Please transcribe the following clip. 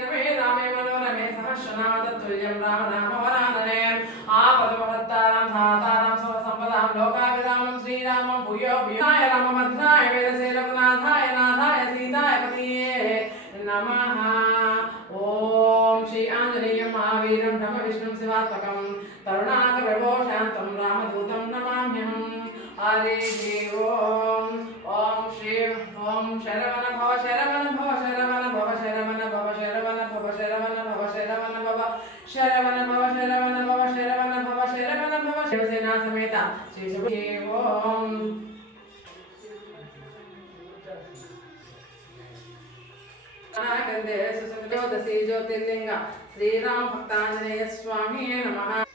रमे रामे मनोरमे सहस्रनाम तत्तुल्यं रामनाम वरानने आपदमहत्तारं धातारं सर्वसम्पदां लोकाभिरामं श्रीरामं भूयो भूयाय रामभद्राय वेदसे रघुनाथाय नाथाय सीताय पतये नमः। ओम श्री आंजनेय महावीरं ब्रह्मविष्णुं शिवात्मकं तरुणाकरवो शान्तं रामदूतं नमाम्यहम्। हरिः ओम। ओम श्री ओम शरवण भव शरवण भव शरवण भव शरवण भव शरवण भव शरवण भव शरवण भव शरवण भव शरवण भव शरवण भव शरवण भव शिवसेना समेत श्री सुखी ओम। ज्योतिर्लिंग श्रीराम भक्तांजनेय स्वामी नमः।